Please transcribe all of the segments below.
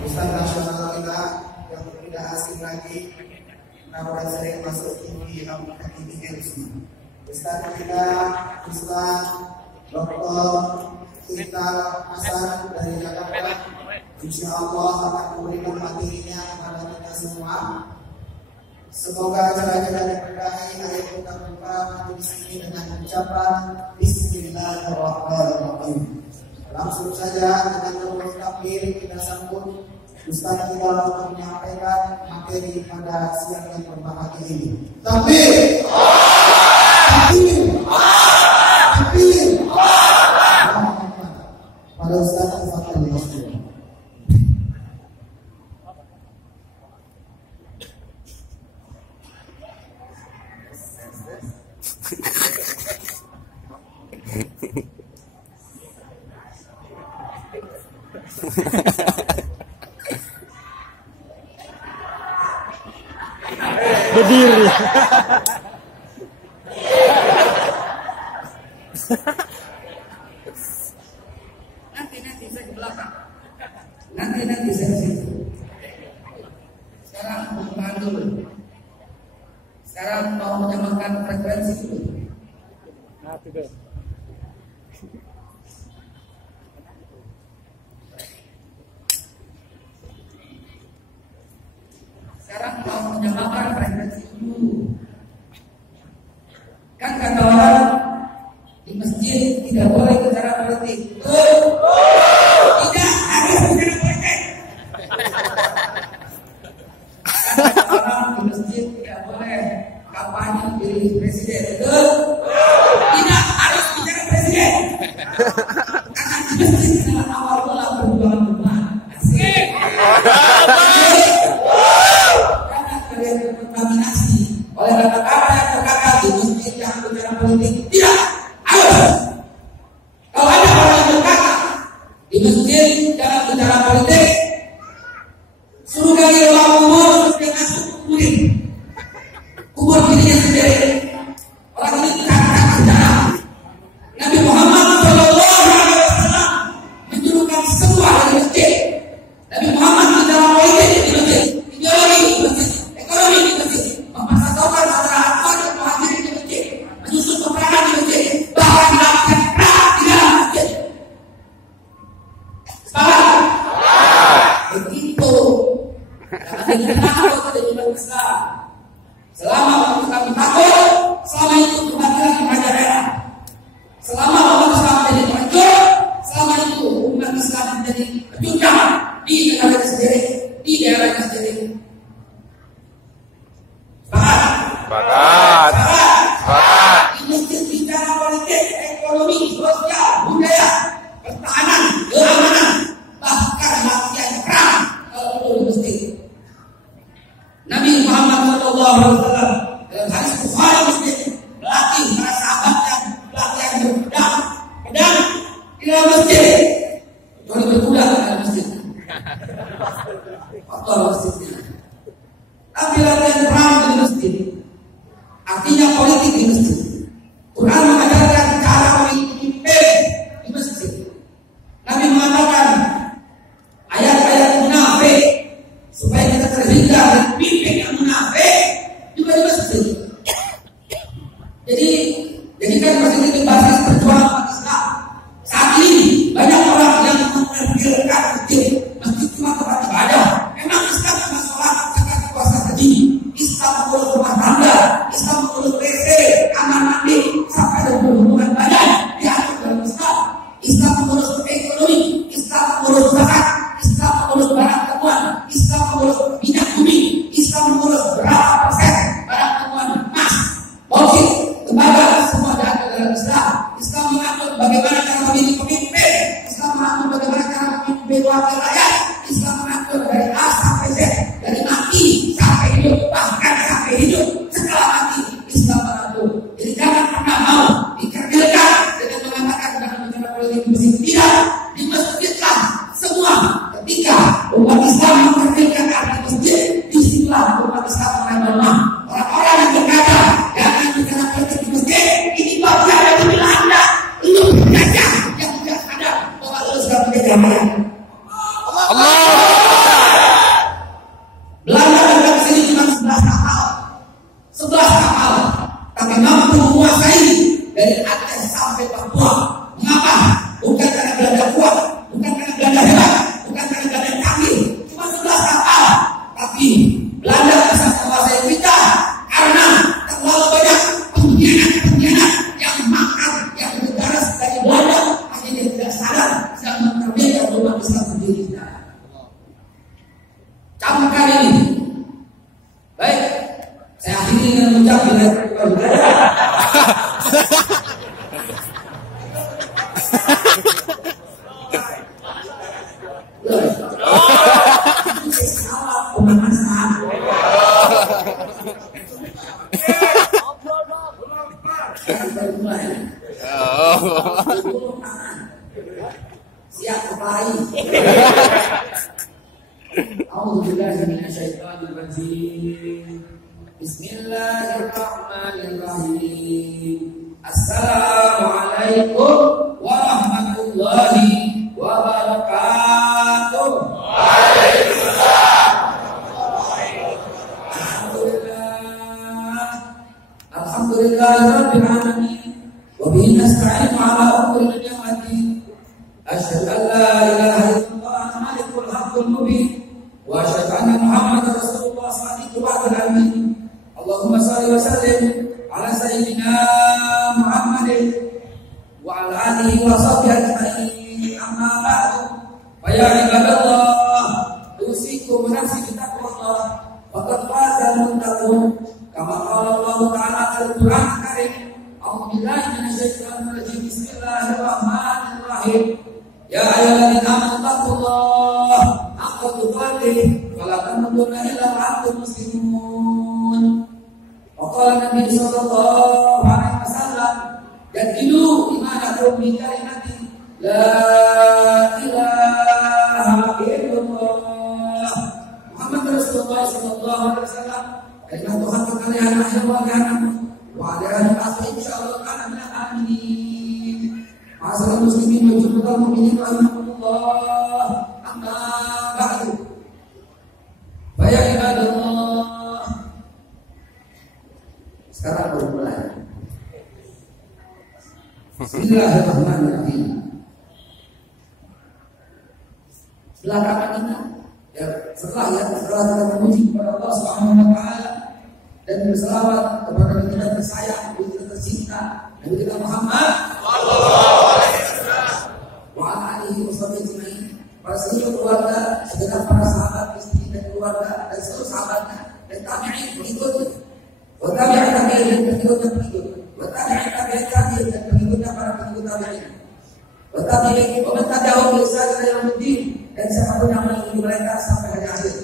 Ustaz nasional kita yang tidak asing lagi, namun sering masuk TV Ustaz kita Ustaz Dr. Intal Hasan dari Jakarta, insya Allah akan memberikan materinya kepada kita semua. Semoga acara kita diberkahi. Ayo kita buka majelis ini dengan ucapan Bismillahirrahmanirrahim. Langsung saja dengan terus takbir kita sambut Ustaz kita untuk menyampaikan materi pada siang yang berbahagia ini. Takbir! Takbir! Takbir! Pada Ustaz Al-Fatihah Masjid. Berdiri. Nanti saya ke belakang. Nanti saya ke situ. Sekarang pembukaan dulu. Sekarang mau menyamakan frekuensi dulu. Nanti deh. Sekarang mau menyamakan frekuensi dulu. Kan kata orang di masjid tidak boleh bicara politik. Tidak harus bicara politik. Kan kata orang di masjid tidak boleh kampanye pilih presiden. Tidak harus bicara presiden. Karena di masjid adalah awal mula perjuangan umat. Asik. Terkontaminasi oleh kata-kata yang terkata di masjid yang bicara politik. Tidak harus. Kalau ada orang yang berkata di masjid jangan bicara politik, suruh dari ruang kubur terus dia masuk kubur dirinya sendiri. Orang ini kata bicara. Nabi Muhammad SAW menjulukan semua dari masjid. Nabi Muhammad bicara politik di masjid, ideologi di masjid, ekonomi di masjid, mempersatukan antara Ansar dan Muhajirin di masjid, menyusun peperangan di masjid, bahkan melakukan perang di dalam masjid. Sepakat? Begitu. Karena kita takut dari umat Islam. Selama waktu kami takut, selama itu kebatilan merajalela. Selama umat Islam menjadi hancur, selama itu umat Islam menjadi pecundang di negaranya sendiri, di daerahnya sendiri. Sepakat. Sepakat. Di masjid bicara politik, ekonomi, sosial, budaya, pertahanan, keamanan, bahkan latihan perang kalau perlu di masjid. Nabi Muhammad SAW dalam hadis Bukhari Muslim melatih para sahabatnya pelatihan berpedang di dalam masjid. Kecuali berkuda di dalam masjid. Kotor masjidnya. Tapi latihan perang di masjid, artinya politik di masjid. Quran mengajarkan cara memimpin di masjid. Nabi mengatakan ayat-ayat munafik supaya kita terhindar dari pimpin yang munafik juga di masjid. Jadi kan masjid itu basis perjuangan umat Islam. Saat ini banyak orang yang menafsirkan masjid cuma tempat ibadah. Memang Islam cuma sholat, zakat, puasa, haji. Islam mengurus rumah tangga, Islam mengurus WC, kamar amalkan ini. Baik, saya akhiri dengan mengucap siap kembali. Bismillahirrahmanirrahim. Assalamualaikum warahmatullahi wabarakatuh. Alhamdulillahirabbil alamin. Wa bihi nasta'inu 'ala umuri dunya wad din. Asyhadu an la ilaha illallah al-malikul haqqul mubin wa asyhadu anna Muhammadar Rasulullah shadiqul wa'dil amin. Allahumma shalli wa sallim ala sayyidina Muhammadin wa ala alihi wa sahbihi ajma'in. Amma ba'du. Fa ya ibadallah, usikum wa nafsi bi taqwallah. Faqad faza al-muttaqun. Kama qala Allah Ta'ala fil Qur'an al-Karim. A'udzu billahi minasyaitonir rajim. Bismillahirrahmanirrahim. Ya ayyuhalladzina amanu taqullaha haqqa tuqatih wa la tamutunna illa wa antum muslimun. Wa qala Nabi sallallahu alaihi wasallam, jadilu imanakum bi kalimati la ilaha illallah Muhammad Rasulullah sallallahu alaihi wasallam. Kalimat Tuhan kalian akhir wa kanan wa ala akhir insyaallah kana min amin. Masalah muslimin wa jumlah mukminin rahimakumullah. Amma ba'du. Ya ibadallah. Sekarang baru mulai. Bismillahirrahmanirrahim. Belakangan ini setelah kita memuji kepada Allah Subhanahu wa taala dan berselawat kepada Nabi kita tersayang, Nabi kita tercinta, Nabi kita Muhammad sallallahu alaihi wasallam wa ala alihi wasallam, para seluruh keluarga, segenap para sahabat, istri dan keluarga dan seluruh sahabatnya dan tabi'in pengikutnya. Wa tabi'in tabi'in dan pengikut. Wa tabi'in tabi'in tabi'in dan pengikutnya para pengikut tabi'in. Wa tabi'in wa man tabi'ahum bi ihsan ila yaumil dan siapapun yang mengikuti mereka sampai hari akhir,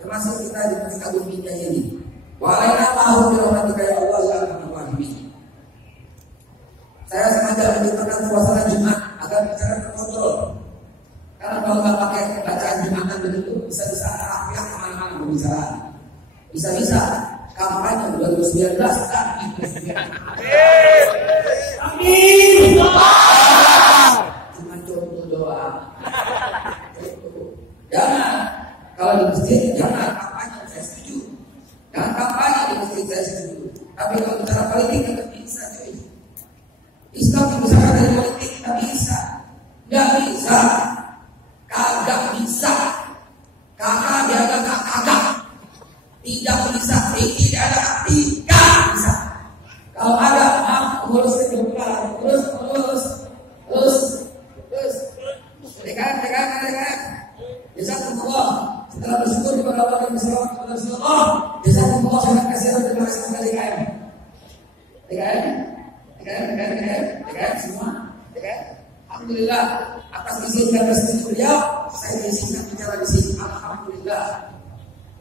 termasuk kita di masjid Agung Binjai ini. Wa alaina ma'ahu bi rahmatika ya Allah ya arhamar rahimin. Saya sengaja menciptakan suasana Jumat agar bicara terkontrol. Karena kalau nggak pakai bacaan Jumatan begitu, bisa-bisa rakyat kemana-mana pembicaraan. Bisa-bisa kampanye 2019 kan? Amin. Cuma contoh doang. Jangan, kalau di masjid jangan kampanye, saya setuju. Jangan kampanye di masjid, saya setuju. Tapi kalau bicara politik nggak bisa, cuy. Islam dibesarkan dari politik nggak bisa, nggak bisa, kagak bisa, kakak jaga kagak, tidak bisa, tidak ada, tidak bisa. Kalau ada, urus kejuruteraan, terus, dekat. Jazakumullah. Setelah bersyukur kepada Allah dan bersalawat kepada Rasulullah, jazakumullah khairan katsiran terima kasih kepada DKM semua. Alhamdulillah atas izin dan restu beliau, saya diizinkan bicara di sini. Alhamdulillah.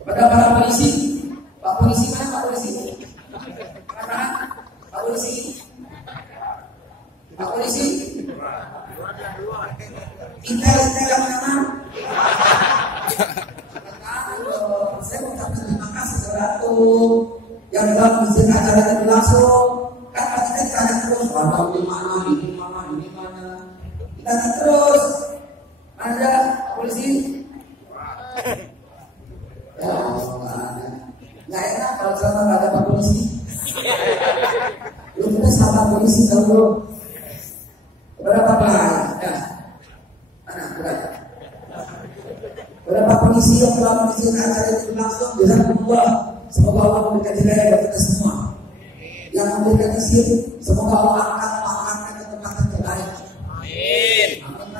Kepada para polisi, Pak Polisi mana Pak Polisi? Mana? Pak Polisi? Pak Polisi? Intel yang mana? Saya mengucapkan terima kasih kepada yang dalam izin acara ini berlangsung. Kan pasti kita tanya terus, warga di mana, ini mana. Kita tanya terus, ada polisi? Ya, nggak enak kalau sama nggak ada Pak Polisi. Belum kita sahabat polisi dahulu. Kepada Bapak, ya. Beberapa polisi yang telah mengizinkan acara itu berlangsung, jazakumullah. Semoga Allah memberikan hidayah bagi kita semua. Yang memberikan izin, semoga Allah angkat pangkatnya ke tempat yang terbaik. Amin. Amin.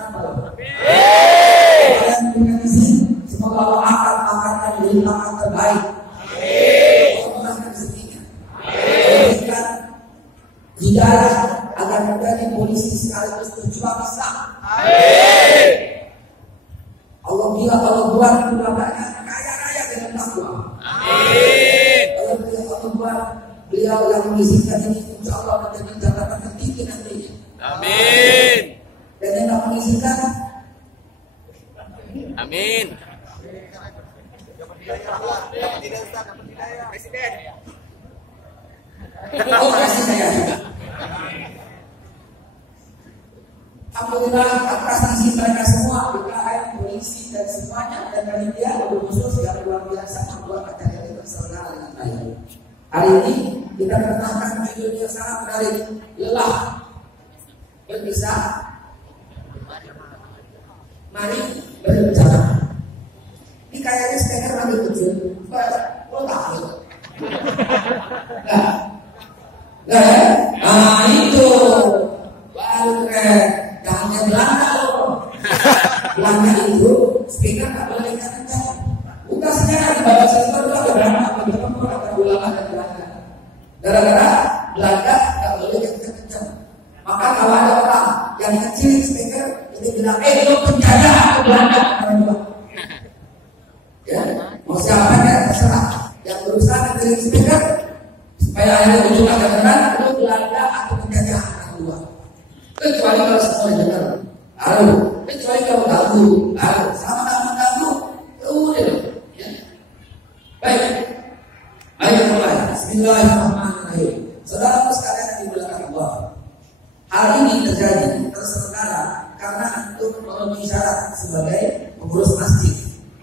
Yang memberikan izin, semoga Allah angkat pangkatnya di pemerintahan terbaik. Allah rezekinya. Berikan hidayah agar menjadi polisi sekaligus berjuang Islam. Allah bilang kalau buat keluarganya kaya raya dengan takwa. Allah buat beliau yang mengizinkan ini, insya Allah menjadi jabatan tertinggi nantinya. Dan yang tak mengizinkan, amin. Presiden. Oh, kasih saya juga. Alhamdulillah atas izin mereka semua, BKN, polisi dan semuanya, dan panitia khusus yang luar biasa membuat acara ini terselenggara dengan baik. Hari ini kita bertahan judul yang sangat menarik, lelah berpisah, mari berbicara. Ini kayaknya speaker lagi kecil, lo takut? Nah itu baru keren. Jangan Belanda loh. Belanda itu speaker nggak boleh kencang. Bukan sejarah di bawah server itu ada berapa beberapa ada ulama dan Belanda. Gara-gara Belanda nggak boleh kencang. Maka kalau ada orang yang kecil speaker ini bilang, lo penjajah atau Belanda? Ya, mau siapa ya terserah. Yang berusaha kecil speaker supaya akhirnya ujung ada benar itu Belanda atau penjajah akan keluar. Kecuali kalau semua dengar, kecuali kalau ganggu, sama-sama ganggu, udah. Ya. Baik, ayo mulai. Bismillahirrahmanirrahim. Saudara sekalian yang dimuliakan Allah, hal ini terjadi terselenggara karena antum memenuhi syarat sebagai pengurus masjid.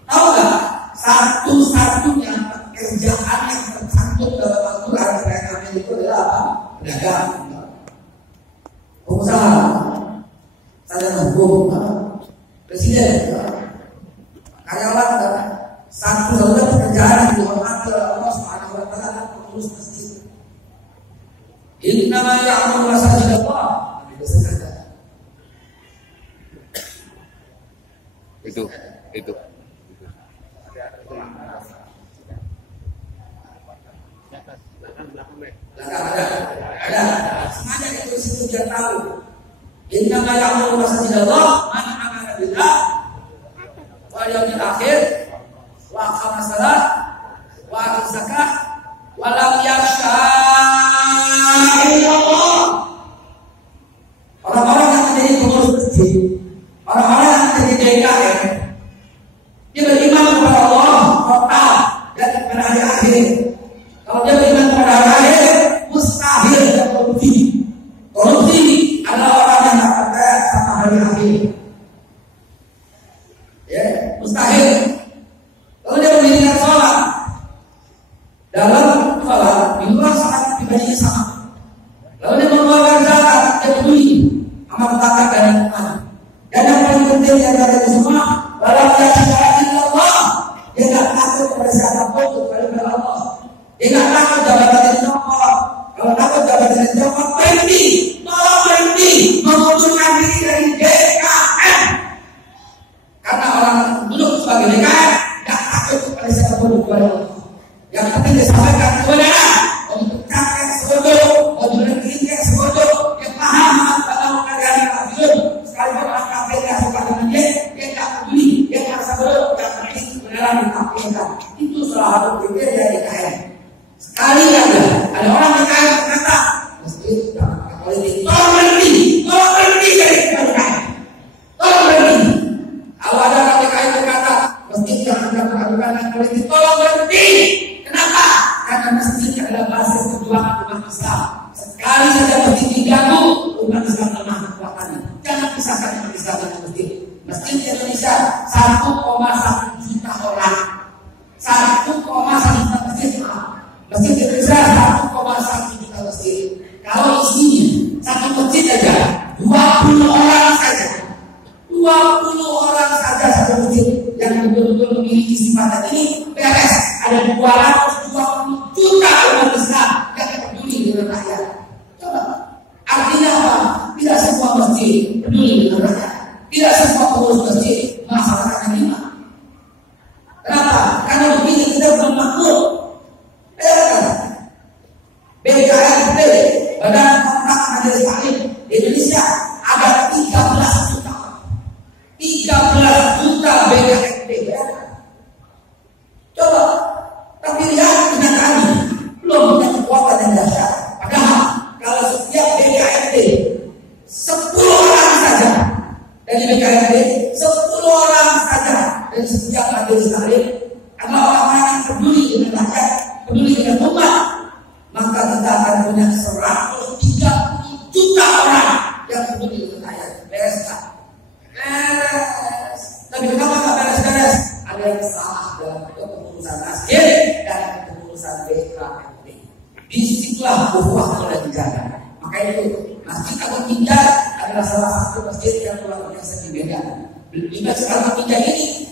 Tahu nggak? Satu-satunya pekerjaan yang tercantum dalam Al-Quran PKM itu adalah apa? Pedagang. Pengusaha, sarjana hukum, presiden, karyawan, satu-satunya pekerjaan yang dihormati oleh Allah Subhanahu wa Ta'ala pengurus masjid. Innama ya'muru masajidallah. Itu. Ada. Semuanya itu situ dia tahu. Innama ya'muru masajidallah man amana billah wal yaumil akhir wa aqama shalah wa ata zakah wa lam yakhsha illallah. Orang-orang yang menjadi pengurus masjid, orang-orang yang menjadi DKM, dia beriman kepada Allah total dan kepada hari akhir. Kalau dia beriman kepada hari akhir, mustahil ada korupsi. Korupsi adalah orang yang tak percaya sama hari akhir. Ya, mustahil. Kalau dia mendirikan sholat, dalam sholat, di luar sholat pribadinya sama. Lalu dia mengeluarkan zakat, dia peduli sama tetangga dan lingkungan. Dan yang paling penting yang ada di semua, walau yakhsha illallah, dia tak takut kepada siapapun kecuali kepada Allah. Dia tak takut jabatan yang dicopot. Kalau takut jabatan yang dicopot, berhenti, tolong berhenti mengundurkan diri dari DKM. Karena orang duduk sebagai DKM tak takut kepada siapapun kecuali Allah. Yang penting disampaikan kebenaran, untuk kakek sebodoh, untuk berhenti sebodoh, yang paham kalau kalian kafir, sekalipun orang kafir yang suka dengan dia tak peduli, dia merasa bodoh, yang penting kebenaran ditampilkan. Itu salah satu kriteria DKM. Sekali ada orang yang kaya berkata, masjid politik, tolong berhenti dari DKM, tolong berhenti. Kalau ada orang DKM berkata, masjid yang akan politik, tolong berhenti. Kenapa? Karena masjid adalah basis perjuangan umat Islam. Sekali saja masjid diganggu, umat Islam lemah kekuatannya. Jangan pisahkan umat Islam dengan masjid. Masjid di Indonesia 1,1 juta orang. 1,1 juta masjid. Masjid di Indonesia 1,1 juta masjid. Kalau isinya satu masjid saja 20 orang saja. 20 orang saja satu masjid yang betul-betul memiliki sifat ini beres. Ada 220 juta umat Islam yang peduli dengan rakyat. Coba. Artinya apa? Tidak semua masjid peduli dengan rakyat. Tidak semua pengurus masjid masalahnya lima. Kenapa? Karena begini Salim adalah orang-orang yang peduli dengan rakyat, peduli dengan umat, maka kita akan punya 130 juta orang yang peduli dengan rakyat. Beres tak? Beres. Tapi kenapa nggak beres-beres? Ada yang salah dalam kepengurusan masjid dan kepengurusan BKMP. Disitulah ukhuwah mulai dijaga. Maka itu Masjid Agung Minjar adalah salah satu masjid yang luar biasa dijaga. Juga sekarang Minjar ini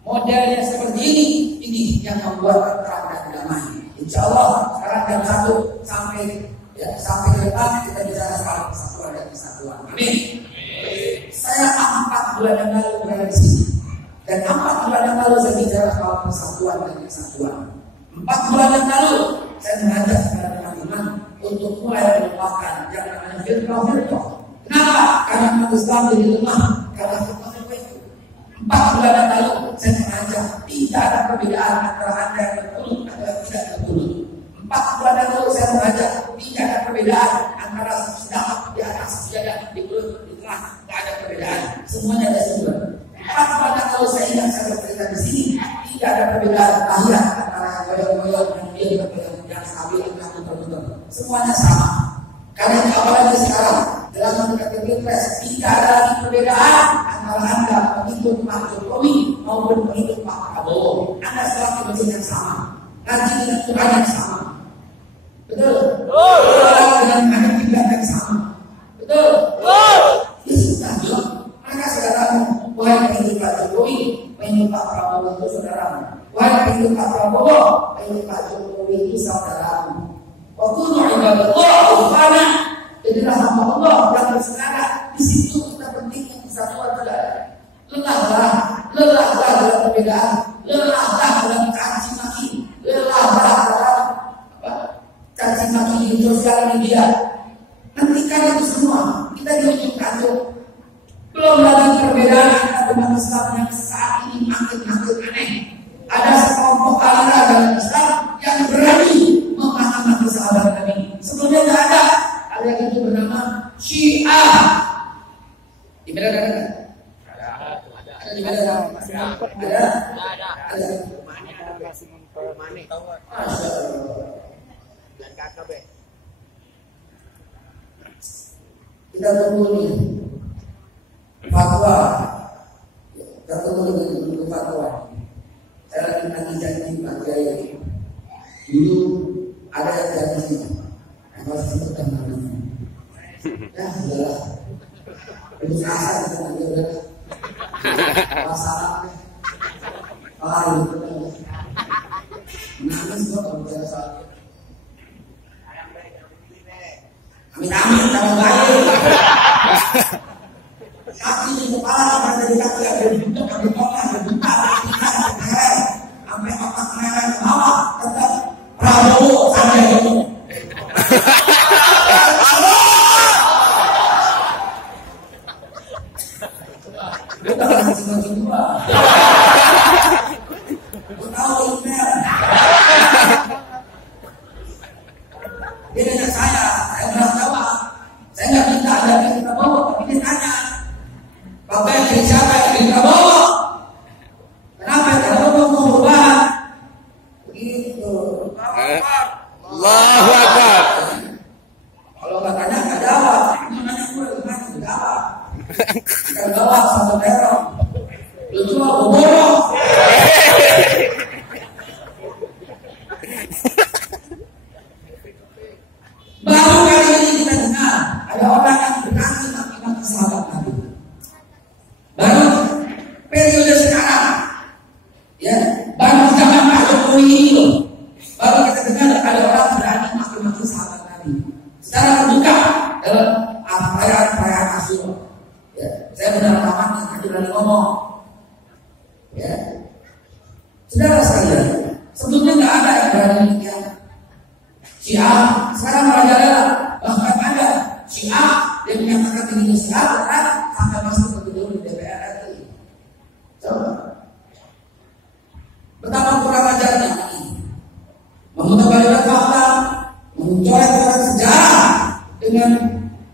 modelnya seperti ini yang membuat terang dan damai. Insya Allah sekarang jam 1 sampai ke depan kita bicara soal persatuan dan kesatuan. Amin. Saya 4 bulan yang lalu berada di sini dan 4 bulan yang lalu saya bicara soal persatuan dan kesatuan. 4 bulan yang lalu saya mengajak kepada teman-teman untuk mulai melupakan yang namanya firqah. Kenapa? Karena umat Islam jadi lemah karena firqah itu. 4 bulan yang lalu saya mengajak tidak ada perbedaan antara Anda yang berturut atau yang tidak berturut. 4 bulan yang lalu saya mengajak tidak ada perbedaan antara sedang di atas sejadah di perut di tengah, tidak ada perbedaan. Semuanya ada sumber. 4 bulan yang lalu saya ingat saya bercerita di sini tidak ada perbedaan tahiyat antara yang goyang-goyang dan dia yang stabil dan betul-betul. Semuanya sama. Karena apalagi sekarang dalam mendekati pilpres tidak ada lagi perbedaan antara Anda mengikut Pak Jokowi maupun mengikut Pak Prabowo. Anda selalu masjid yang sama, ngaji dengan Quran yang sama. Betul? Dengan ada kiblat yang sama. Betul? Ya sudah, mereka saudaramu. Wahai pengikut Pak Jokowi, pengikut Pak Prabowo itu saudaramu. Wahai pengikut Pak Prabowo, pengikut Pak Jokowi itu saudaramu. Waktu ibadallah ufana, jadilah hamba Allah yang bersenara. Di situ kita pentingnya kesatuan saudara. Lelahlah dalam perbedaan, lelahlah dalam caci maki, lelahlah dalam caci maki di sosial media. Hentikan itu semua. Kita di ujung tanduk. Belum lagi perbedaan antara umat Islam yang saat ini makin aneh. Ada sekelompok aliran dalam Islam yang berani memahami sahabat Nabi. Sebelumnya tidak ada. Aliran itu bernama Syiah. Di mana ada? Ada di mana? Ada. Mane. Dan KKB. Kita tunggu nih fatwa. Kita tunggu dulu fatwa. Saya lagi nanti janji Pak Kiai. Dulu ada yang janji masih sebutkan namanya. Ya udahlah. Terus asal kita nanti udah masalah. Itu nangis kok kalau bicara soal. Amin kalau baik. Kaki di kepala pada di kaki ada bentuk ada tolak ada bentar sampai otak merah ke bawah tetap Prabowo sampai itu. Kita masih dua. Tahu email. Dia nanya saya berat jawab. Saya nggak minta ada yang kita bawa, tapi dia tanya. Bapak yang dari siapa yang dari Prabowo? Kenapa yang Prabowo mau berubah? Begitu. Allahu Akbar. Kalau nggak tanya nggak jawab. Ini nanya gue gimana nggak jawab. Kan jawab sama teror. Lu cuma bodoh. Baru kali ini kita dengar ada orang yang berani maki-maki sahabat Nabi. Baru periode sekarang, ya, baru zaman Pak Jokowi ini, baru kita dengar ada orang berani maki-maki sahabat Nabi secara terbuka dalam perayaan Asyura. Ya, saya benar paman yang tadi berani ngomong. Ya, saudara sekalian, sebelumnya nggak ada yang berani demikian. Syiah sekarang merajalela, bahkan ada Syiah yang menyatakan dirinya Syiah kan sampai masuk ke gedung di DPR RI. Coba, betapa kurang ajarnya ini, mengutarakan fakta, mencoret sejarah dengan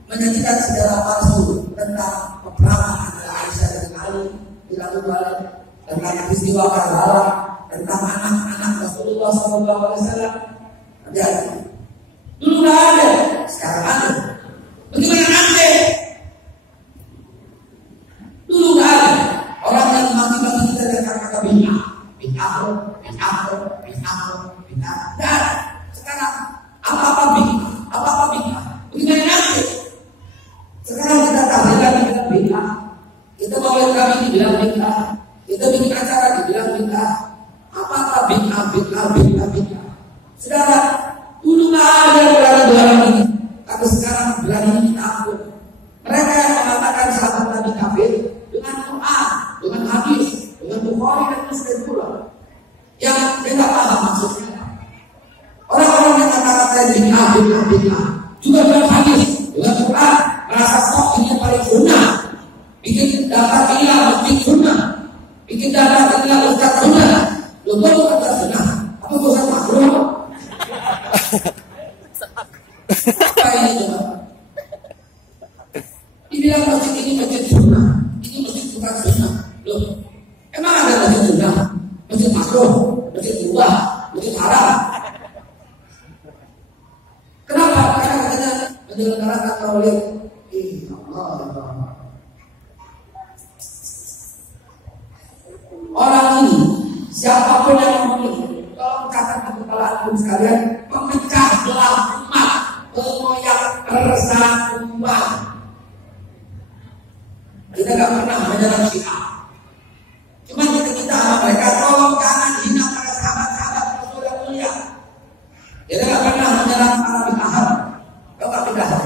menyajikan sejarah palsu tentang peperangan antara Aisyah dan Ali dilakukan tentang peristiwa Karbala. salah tentang anak-anak Rasulullah SAW. Ada. Dulu nggak ada, sekarang ada. Bagaimana nanti? Dulu nggak ada. Orang yang maki-maki kita dengan kata bid'ah. Dan sekarang apa-apa bid'ah. Bagaimana nanti? Sekarang kita tahlilan dibilang bid'ah. Kita maulid kami dibilang bid'ah. Kita bikin acara dibilang bid'ah. Apa-apa bid'ah. Saudara, dulu nggak ada barang-barang ini. Tapi sekarang berani kita ampun. Mereka yang mengatakan sahabat Nabi kafir dengan Quran, dengan hadis, dengan Bukhari dan Muslim pula, yang tidak paham maksudnya. Orang-orang yang kata-kata bid'ah juga dengan hadis, dengan Quran, merasa kok ini yang paling sunnah. Bikin dapat ilah masjid sunnah, bikin dapat ilah ustaz sunnah. Betul kata sunnah. Apa bosan makhluk? Apa ini coba? Dibilang masjid ini masjid sunnah, ini masjid bukan sunnah. Loh, emang ada masjid sunnah? Masjid makruh, masjid berubah, masjid haram. Kenapa? Karena katanya menyelenggarakan maulid. Orang ini, siapapun yang memilih, kalau mencatat kepala sekalian, memecah belah umat, mengoyak resah umat. Kita nggak pernah menyerang Syiah. Cuma kita sama mereka, tolong jangan hina para sahabat-sahabat Rasul yang mulia. Kita nggak pernah menyerang para bid'ah. Kau nggak bid'ah.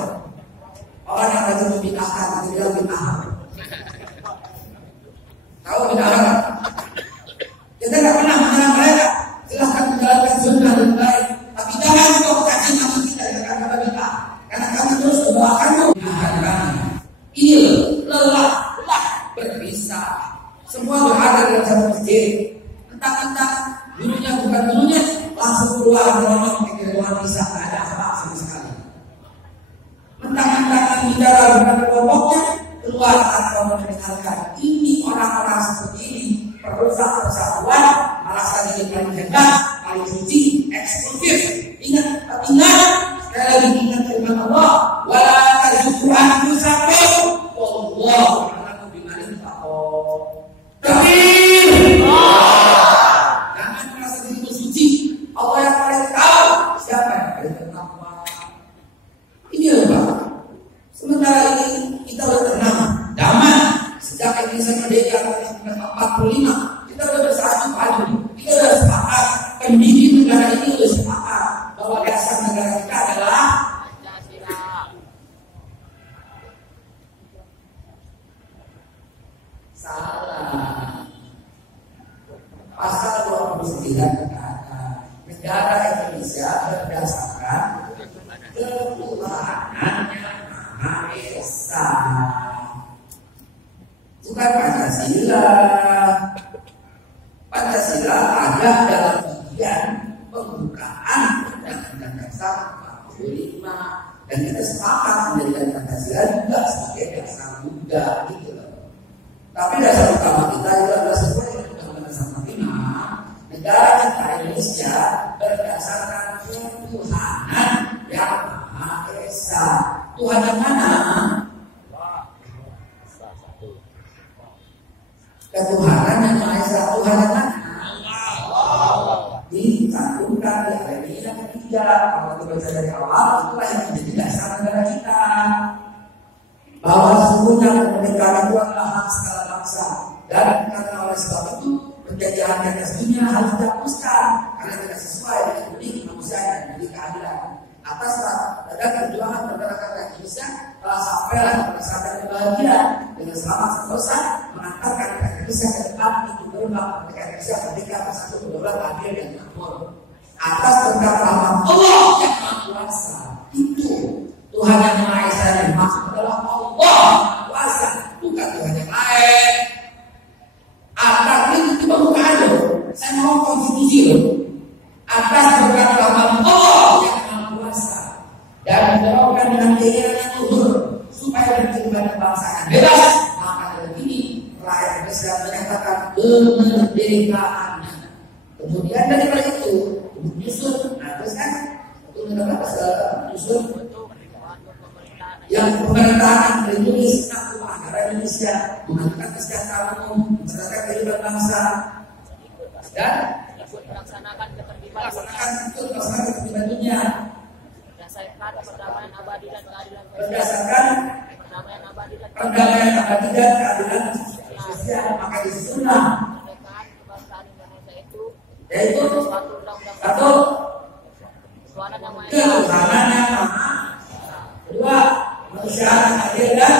Orang yang rajin membid'ahkan, tidak bid'ah. Tahu bid'ah? Kita nggak pernah menyerang mereka. Silahkan menjalankan sunnah dengan baik. Tapi jangan kau kasih nama kita dengan kata bid'ah. Karena kami terus membawakanmu. Ini lelah berpisah. Semua berada dalam satu masjid. Entah-entah dulunya bukan dulunya, langsung keluar ngomong ke luar bisa ada apa sama sekali. Mentang-mentang bicara bukan kelompoknya, keluar atau mendengarkan. Ini orang-orang seperti ini perusak persatuan, merasa diri paling hebat, paling suci, eksklusif. Ingat, sekali lagi ingat firman Allah, wala tazuku anfusakum, wallahu a'lamu biman taqwa. Jangan merasa diri suci. Allah yang paling tahu siapa yang paling bertakwa. Ini apa? Sementara ini kita sudah tenang, damai. Sejak Indonesia merdeka tahun 1945, kita sudah bersatu padu. Kita sudah sepakat, pendiri negara ini sudah sepakat bahwa dasar negara kita adalah Pancasila. Salah. Pasal 29 berkata, negara Indonesia berdasarkan ketuhanan yang Maha Esa. Bukan Pancasila. Pancasila ada dalam bagian pembukaan Undang-Undang Dasar 45 dan kita sepakat menjadikan Pancasila juga sebagai dasar muda gitu loh. Tapi dasar utama kita itu adalah sesuai dengan Undang-Undang Dasar 45. Negara kita Indonesia berdasarkan ketuhanan yang Maha Esa. Tuhan yang mana? Ketuhanan yang Maha Esa. Tuhan yang mana? Dicantumkan di ayat ini yang ketiga. Kalau kita baca dari awal, itulah yang menjadi dasar negara kita. Bahwa sesungguhnya kemerdekaan itu adalah hak segala bangsa. Dan karena oleh sebab itu penjajahan di atas dunia harus dihapuskan karena tidak sesuai dengan budi kemanusiaan dan budi keadilan. Atas dan perjuangan pergerakan Indonesia telah sampailah pada saat yang bahagia dengan selamat sentosa mengantarkan Indonesia ke depan itu berulang ketika Indonesia merdeka bersatu berdaulat adil dan makmur. Atas berkat rahmat Allah yang Maha Kuasa, itu Tuhan yang Maha Esa yang dimaksud adalah Allah Maha Kuasa, bukan Tuhan yang lain. Atas itu pembukaan loh, saya mau konstitusi loh. Atas berkat rahmat Allah yang Maha Kuasa dan mendorongkan dengan keinginan yang luhur supaya berkehidupan bangsa yang bebas, maka dari ini rakyat Indonesia menyatakan kemerdekaannya. Kemudian daripada itu menyusun, nah terus kan itu mendapat menyusun yang pemerintahan melindungi segenap negara Indonesia, memajukan kesejahteraan umum, mencerahkan kehidupan bangsa, dan melaksanakan ketertiban dunia berdasarkan perdamaian abadi dan keadilan berdasarkan perdamaian abadi dan keadilan sosial. Maka disusunlah kemerdekaan kebangsaan Indonesia itu yaitu suatu undang-undang satu ketuhanan yang maha esa, ketuhanan yang maha, kedua kemanusiaan adil dan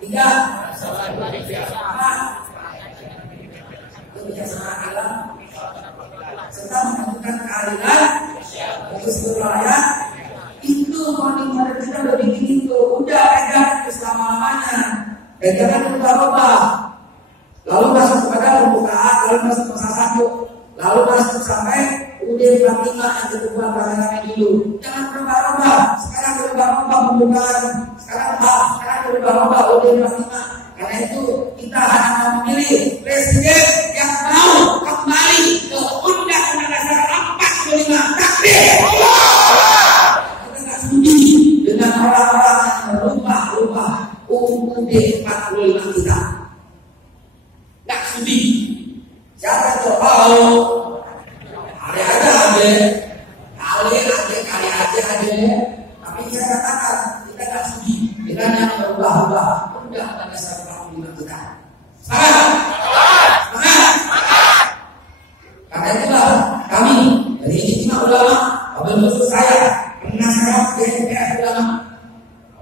tiga kebijaksanaan alam serta menentukan keadilan bagi seluruh rakyat. Itu monik-monik kita udah bikin itu, udah pegang itu selama-lamanya, pegangan ubah-ubah, lalu masuk kepada pembukaan, lalu masuk masa 1, lalu masuk sampai UD 45 yang kedua barangnya dulu. Jangan berubah-ubah, sekarang berubah-ubah pembukaan, sekarang berubah-ubah UD 45. Karena itu kita hanya memilih presiden yang mau kembali ke Undang-Undang Dasar 45. Takbir! Kita nggak sudi dengan orang-orang yang merubah-rubah UUD 45 kita. Nggak sudi. Siapa itu? Kali aja. Tapi saya katakan kita nggak sudi dengan yang merubah-rubah Undang-Undang Dasar 45 kita. Semangat! Karena itulah kami dari Ijtima Ulama, wabil khusus saya, penasehat GMPF Ulama.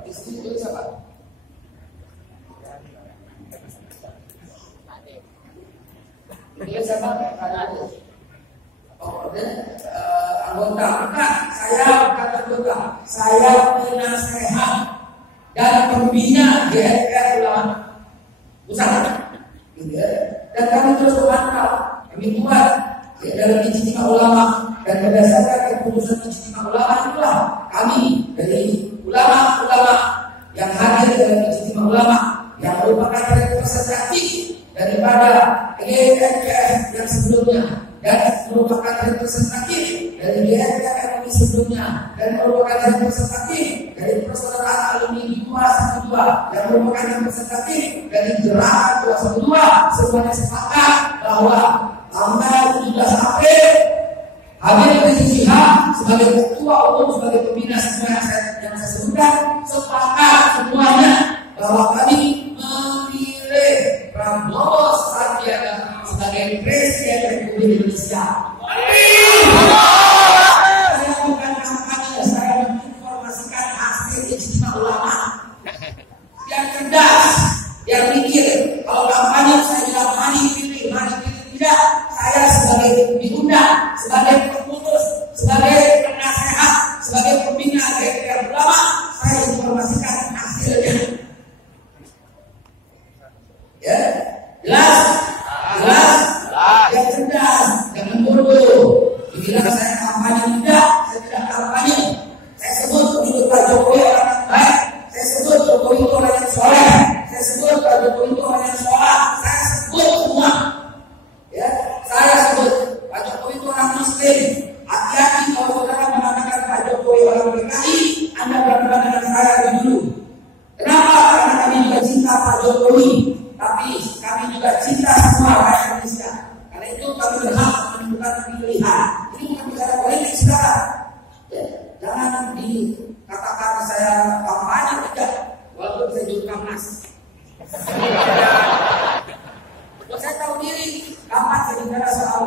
Di situ itu siapa? Dia siapa? Anggota. Bukan, saya bukan anggota. Saya penasehat dan pembina GMPF Ulama Pusat. Dan kami terus memantau, kami buat dalam Ijtima Ulama, dan berdasarkan keputusan Ijtima Ulama itulah kami dari ulama-ulama yang hadir dalam Ijtima Ulama yang merupakan representatif daripada GMPF yang sebelumnya, dan merupakan representatif dari GMPF MUI sebelumnya, dan merupakan representatif dari persaudaraan alumni 212 yang merupakan representatif dari gerakan 212. Semuanya sepakat bahwa tanggal 17 April Habib Rizik Syihab sebagai ketua umum, sebagai pembina semua yang saya sebutkan, sepakat semuanya bahwa kami memilih Prabowo Subianto sebagai Presiden Republik Indonesia. Saya bukan kampanye, saya menginformasikan hasil Ijtima Ulama. Yang cerdas, yang mikir, kalau kampanye saya tidak mari pilih tidak. Saya sebagai diundang, sebagai pengurus, sebagai penasehat, sebagai pembina GMPF Ulama, saya informasikan hasilnya. Ya, jelas. Yang cerdas, jangan bodoh. Bila saya kampanye tidak, saya tidak kampanye. Saya sebut menurut Pak Jokowi orang yang baik. Saya sebut Jokowi itu orang yang soleh. Saya sebut Pak Jokowi itu orang yang sholat. Saya sebut semua. Ya, saya sebut Pak Jokowi itu orang Muslim. Hati-hati kalau saudara mengatakan Pak Jokowi orang PKI, Anda berhadapan dengan saya lebih dulu. Kenapa? Karena kami juga cinta Pak Jokowi, tapi kami juga cinta semua rakyat Indonesia. Karena itu kami berhak menentukan pilihan. Ini bukan bicara politik sekarang. Ya, jangan dikatakan saya kampanye tidak, walaupun saya Jurkamnas. Saya tahu diri kapan saya bicara soal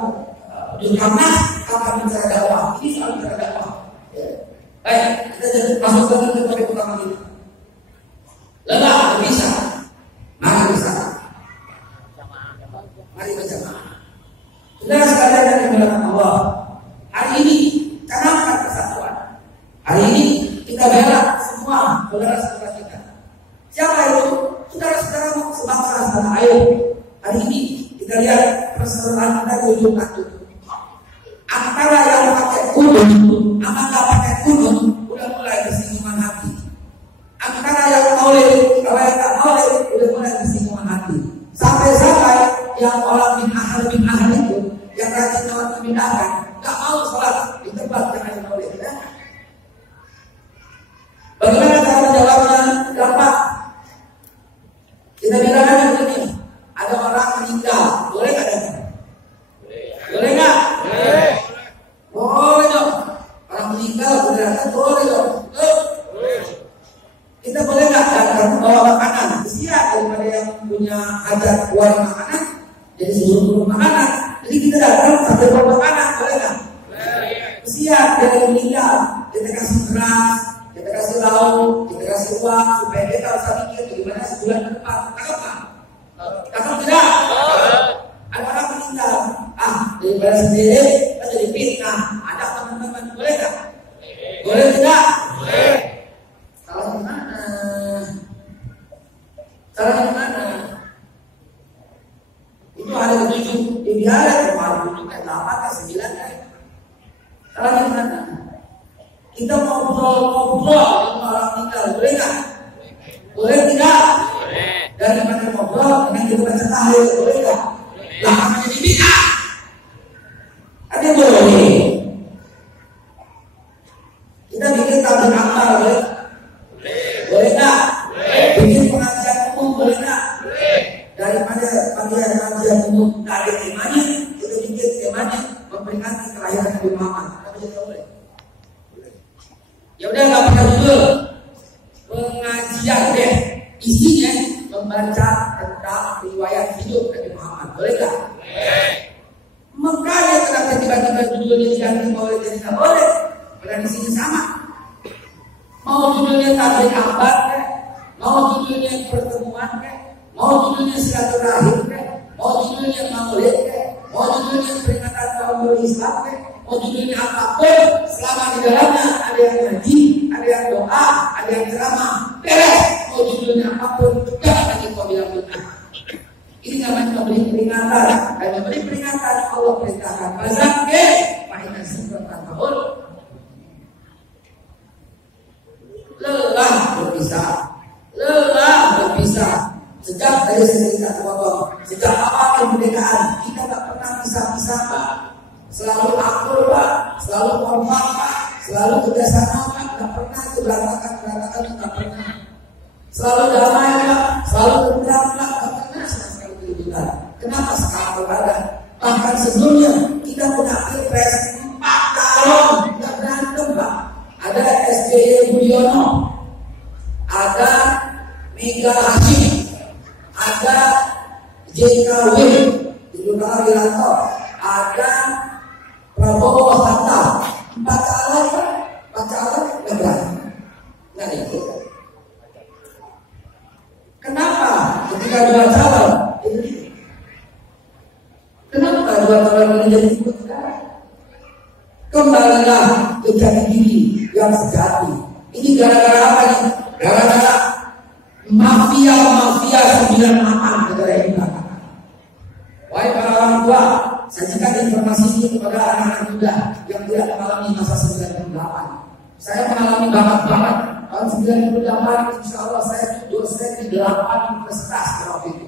Jurkamnas, kapan bicara dakwah. Ini soal bicara dakwah. Ya. Baik, kita jadi masuk ke topik utama kita. Lelah bisa, mari bersama. Mari berjamaah. Saudara sekalian yang dimuliakan Allah, hari ini canangkan persatuan. Hari ini kita bela semua saudara-saudara kita. Siapa itu? Saudara-saudara sebangsa setanah air. Hari ini kita lihat persaudaraan kita di ujung kaki. Antara yang pakai kudung sama nggak pakai kudung udah mulai bersinggungan hati. Antara yang maulid, kalau yang tak maulid udah mulai bersinggungan hati. Sampai-sampai yang orang bin ahal itu yang rajin lewat Jadi kita datang sampai bawa anak, boleh nggak? Siap, dia meninggal, kita kasih beras, kita kasih lauk, kita kasih uang supaya dia tak usah mikir bagaimana sebulan ke depan. Cakep nggak? Cakep tidak? Ada orang meninggal, daripada sendiri, kita jadi fitnah. Ada teman-teman, boleh nggak? Boleh tidak? Boleh. Salah di mana? Salah di mana? Itu hari ke-7 dibiarkan kemarin bukan 8 ke 9 kan? Salah di mana? Kita ngobrol dengan orang meninggal, boleh nggak? Boleh tidak? Boleh. Daripada ngobrol dengan kita baca tahlil, boleh nggak? Lah namanya jadi bid'ah. Ada boleh. Kita bikin tablik akbar, boleh? Boleh nggak? Bikin pengajian umum, boleh nggak? Daripada pengajian umum nggak ada temanya, kita bikin temanya memperingati kelahiran Nabi Muhammad. Tapi tidak boleh. Ya udah nggak pakai judul pengajian deh, isinya membaca tentang riwayat hidup Nabi Muhammad, boleh nggak? Makanya kenapa tiba-tiba judulnya diganti boleh jadi nggak boleh? Padahal isinya sama. Mau judulnya tablik akbar, mau judulnya pertemuan, mau judulnya silaturahim, mau judulnya maulid, mau judulnya peringatan tahun baru Islam, mau judulnya apapun, selama di dalamnya ada yang ngaji, ada yang doa, ada yang ceramah, beres. Mau judulnya apapun, jangan lagi kau bilang bid'ah. Ini namanya memberi peringatan, dan memberi peringatan Allah perintahkan. Bazakir, fa'inna sifatan tahun. Lelah berpisah. Sejak dari sejarah Bapak, sejak awal kemerdekaan kita tak pernah pisah-pisah, Pak. Selalu akur, Pak. Selalu kompak, Pak. Selalu kerjasama, Pak. Tak pernah itu berantakan, tak pernah. Selalu damai, Pak. Selalu tenang, Pak. Tak pernah sekali keributan. Kenapa sekarang ada? Bahkan sebelumnya kita punya pilpres 4 calon tidak berantem, Pak. Ada SBY Budiono, ada Mega Hashim, ada JKW Julukala Wiranto, ada Prabowo Hatta. 4 calon negara. Nah itu. Kenapa ketika 2 calon ini? Kenapa 2 calon ini jadi ikut negara? Kembalilah ke jati diri yang sejati. Ini gara-gara apa nih? Gara-gara mafia 98 negara ini. Wahai para orang tua, sajikan informasi ini kepada anak-anak muda yang tidak mengalami masa 98. Saya mengalami banget tahun 98. Insya Allah saya dosen di 8 universitas waktu itu.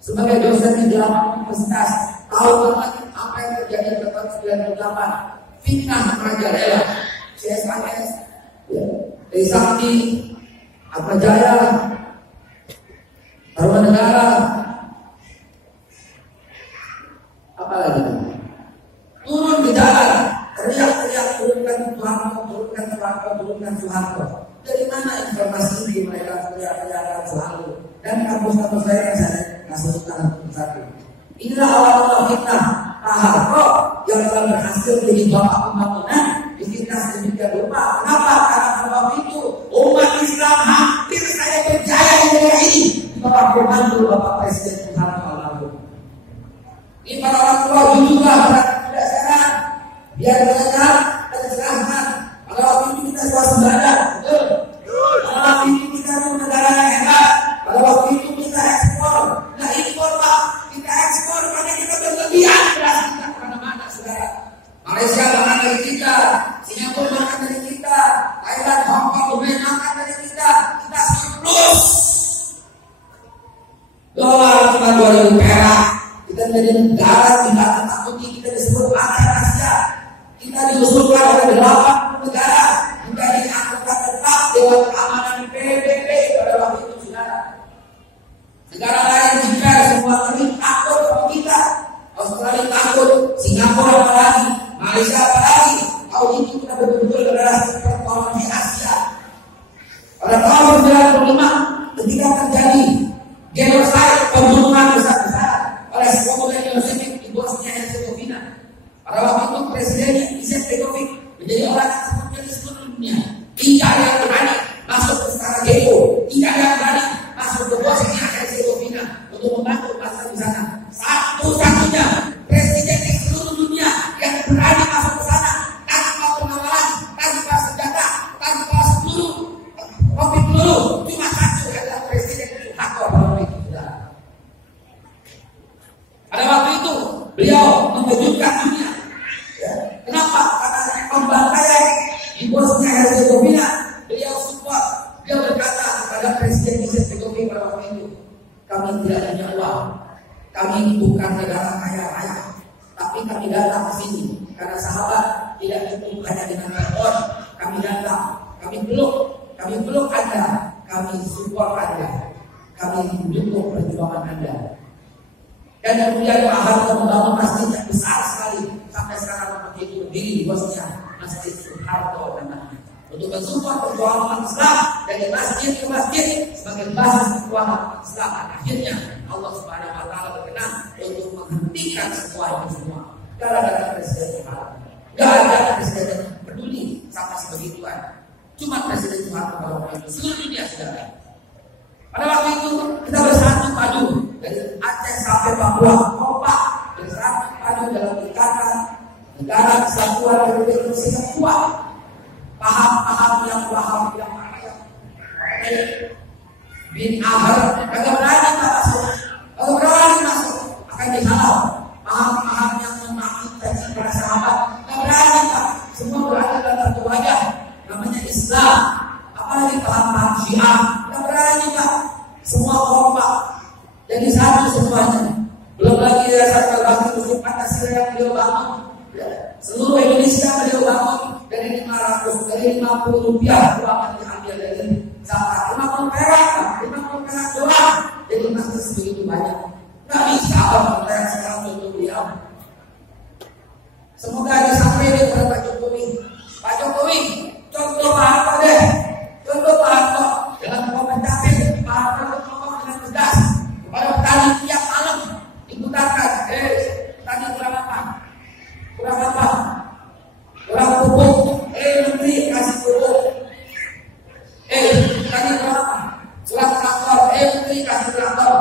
Sebagai dosen di 8 universitas, tahu banget apa yang terjadi pada tahun 98. Fitnah merajalela, CSIS, Trisakti, Apa Jaya, Taruman Negara, apa lagi? Turun di jalan, teriak-teriak, turunkan Soeharto. Dari mana informasi ini mereka teriak-teriak selalu? Dan kampus-kampus saya yang saya kasih satu. Inilah awal-awal fitnah. Pak Harto yang telah berhasil menjadi bapak pembangunan difitnah sedemikian rupa. Kenapa? Karena sebab itu umat Islam hampir saya berjaya di negara ini di bawah komando Bapak Presiden Soeharto lalu. Ini para orang tua juga tidak sekarang biar belajar dan cerahkan. Pada waktu itu kita swasembada, betul. Pada waktu itu kita negara yang hebat. Pada waktu itu kita ekspor, nggak impor, Pak. Kita ekspor karena kita berlebihan. Malaysia makan dari kita, Singapura makan dari kita, Thailand, Hong Kong, Dubai makan dari kita surplus. Dolar cuma 2.000 perak. Kita menjadi negara tidak takuti, kita disebut Asia Asia. Kita diusulkan oleh 80 negara menjadi anggota tetap Dewan Keamanan PBB pada waktu itu, saudara. Negara lain juga semua negeri takut sama kita. Australia takut, Singapura apalagi, Malaysia apalagi. Tahun ini kita betul-betul generasi pertama di Asia. Pada tahun 1995 ketika terjadi genocide, pembunuhan besar-besaran oleh kelompok Muslim di Bosnia dan Herzegovina. Pada waktu itu presidennya Iset Begovic menjadi orang yang terkenal di seluruh dunia. Tidak ada yang berani masuk ke Sarajevo, tidak ada yang berani masuk ke Bosnia Herzegovina untuk membantu bangsa di sana. Satu-satunya presiden di seluruh dunia yang berani masuk ke sana tanpa pengawalan, tanpa senjata, tanpa seluruh rompi peluru, cuma satu adalah Presiden Soeharto. Pada waktu itu beliau mengejutkan dunia. Ya. Kenapa? Karena pembantaian di Bosnia Herzegovina beliau support. Beliau berkata kepada Presiden Iset Begovic pada waktu itu, kami tidak punya uang, kami bukan negara kaya raya, tapi kami datang ke sini karena sahabat tidak cukup hanya dengan telepon. Kami datang, kami peluk Anda, kami support Anda, kami mendukung perjuangan Anda. Dan kemudian Pak Harto membangun masjid yang besar sekali sampai sekarang begitu berdiri di Bosnia, Masjid Soeharto namanya, untuk mensupport perjuangan Islam dari masjid ke masjid sebagai basis perjuangan Islam. Akhirnya Allah Subhanahu Wa Taala berkenan untuk menghentikan semua itu semua gara-gara Presiden Soeharto. Gak ada presiden yang peduli sampai sebegituan. Cuma Presiden Soeharto pada waktu itu seluruh dunia sudah. Pada waktu itu kita bersatu padu dari Aceh sampai Papua, kompak bersatu padu dalam ikatan negara kesatuan Republik Indonesia yang kuat. Paham yang bin Ahar kagak berani masuk, kalau berani masuk akan dihalau. Paham yang memakai para sahabat kagak berani Pak, semua berada dalam satu wadah namanya Islam. Apalagi paham Syiah kagak berani Pak, semua kompak jadi satu semuanya. Belum lagi Yayasan Al-Baqi Muslim Pancasila yang beliau bangun. Seluruh Indonesia beliau bangun dari 500, dari 50 rupiah uang diambil dari zakat, 50 perak doang. Jadi masih segitu banyak. Nggak bisa orang perak sekarang untuk beliau. Semoga disampaikan kepada Pak Jokowi. Pak Jokowi, contoh Pak Harto deh. Contoh Pak Harto dengan komentar Pak Harto ngomong dengan tegas kepada petani tiap malam diputarkan. Tadi kurang apa? Kurang pupuk. Menteri kasih pupuk. Tadi kurang apa? Kurang traktor. Menteri kasih traktor.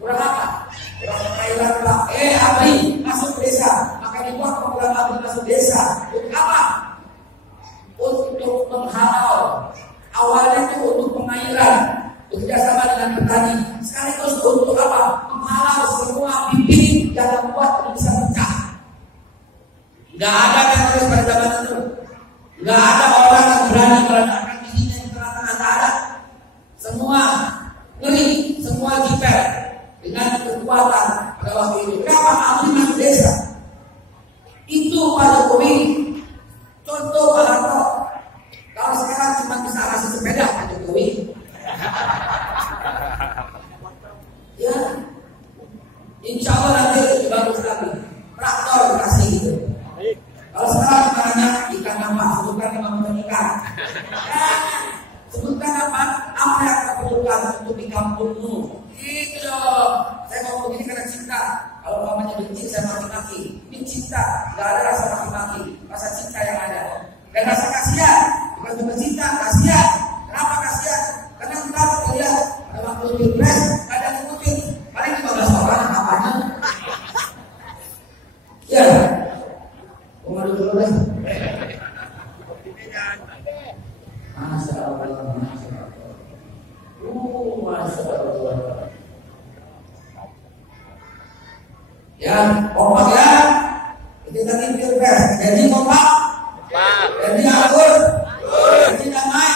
Kurang apa? Kurang perairan Pak. Abri masuk desa. Maka dibuat program Abri masuk desa. Untuk apa? Untuk menghalau. Awalnya itu untuk pengairan, bekerjasama dengan petani. Sekaligus untuk apa? Menghalau semua bibit yang membuat bisa pecah. Gak ada teroris pada zaman itu. Gak ada orang yang berani meledakkan dirinya di tengah-tengah. Gak ada. Semua ngeri, semua jiper dengan kekuatan pada waktu itu. Kenapa Abri masuk desa? Itu Pak Jokowi. Contoh Pak Harto. Kalau sekarang cuma bisa kasih sepeda Pak Jokowi. Ya, insya Allah nanti lebih bagus lagi. Traktor kasih gitu. Kalau sekarang banyak ikan apa? Sebutkan 5 ikan. Sebutkan apa? Apa yang kau perlukan untuk di kampungmu? Itu dong. Saya mau begini karena cinta. Kalau namanya benci saya maki-maki. Ini cinta. Gak ada rasa maki-maki. Rasa cinta yang ada. Dan rasa kasihan. Bukan cuma cinta, kasihan. Kenapa kasihan? Karena kita lihat pada waktu pilpres ada yang ngikutin. Paling 15 orang apanya? Ya. Kemana dulu deh? Masya Allah, Masya Allah. Masya Allah. Ya, kompak ya. Itu tadi pilpres. Jadi kompak. Jadi akur. Jadi damai.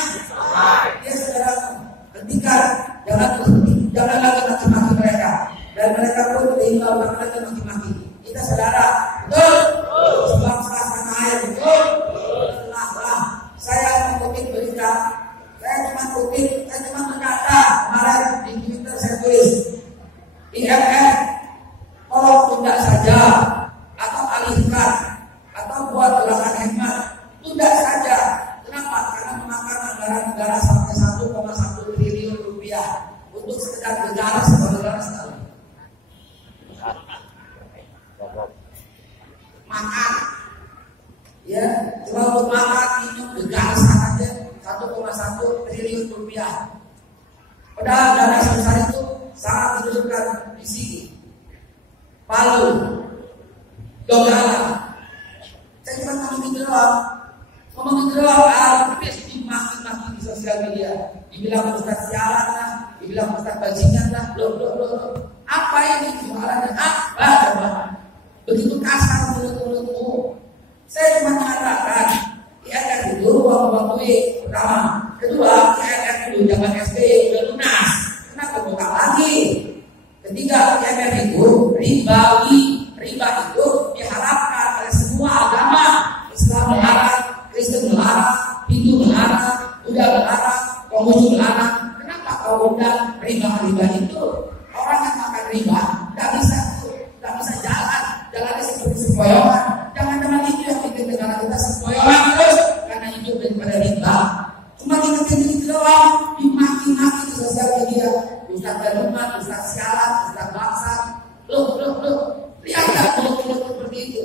Dia saudara hentikan. Jangan lagi maki-maki mereka. Dan mereka pun tinggal mereka maki-maki. Kita saudara. Betul. Sebangsa tanah air. Betul. Saya mengutip berita. Saya cuma berkata kemarin di Twitter saya tulis IMF tolong tunda saja atau alihkan atau buat makan. Ya, cuma untuk makan, minum, gegarasan aja 1,1 triliun rupiah. Padahal dana sebesar itu sangat dibutuhkan di sini. Palu, Donggala. Saya cuma ngomongin doang, habis dimaki-maki di sosial media. Dibilang ustaz sialan lah, dibilang ustaz bajingan lah. Loh. Apa ini jualannya? Apa coba? Begitu kasar mulut-mulutmu. Saya cuma mengatakan IAR itu uang duit pertama. Kedua, IAR itu zaman SBY udah lunas. Kenapa buka lagi? Ketiga, IAR itu ribawi. Riba itu diharapkan oleh semua agama. Islam melarang, Kristen melarang, Hindu melarang, Buddha melarang, Konghucu melarang. Kenapa kau undang riba itu? Orang yang makan riba nggak bisa jalannya seperti sempoyongan. Jangan itu yang bikin negara kita sempoyongan terus karena hidup daripada riba. Cuma kita gitu doang, dimaki-maki di sosial media. Ustaz Galuman, Ustaz Sialan, Ustaz Baksa. Loh. Lihat nggak mulut-mulut seperti itu?